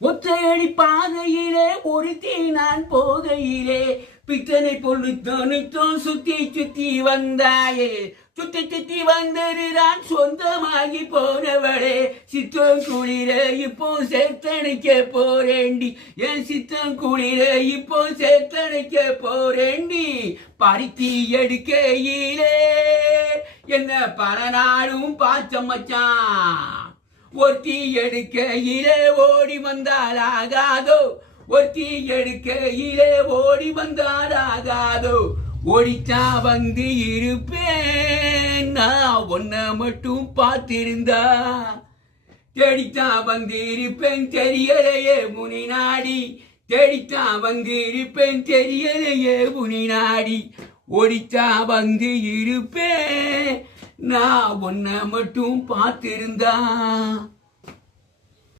ஒற்றையடி பாதையிலே ஒருத்தி நான் போகையிலே பித்தனை பொழுத்தோனுத்தோம் சுத்தி சுத்தி வந்தாயே சுத்தி சுத்தி வந்ததுதான் சொந்தமாகி போனவளே சித்தம் குளிர இப்போ சேர்த்தணைக்க போறேண்டி என் சித்தம் குளிர இப்போ சேர்த்தணைக்க போறேண்டி பருத்தி எடுக்கையிலே என்ன பல நாளும் பார்த்த மச்சான் ஒருத்தி எடுக்கையிலே ஓடி வந்தாலாகாதோ ஒருத்தி எடுக்கையிலே ஓடி வந்தாலாகாதோ ஓடித்தா வந்து இருப்பேன் நான் ஒன்ன மட்டும் பார்த்திருந்தா தேடித்தான் வந்து இருப்பேன் தெரியலையே முனி நாடி தேடித்தான் வந்து இருப்பேன் தெரியலையே முனி நாடி ஓடித்தா வந்து இருப்பேன் நான் ஒன்ன மட்டும் பார்த்திருந்தா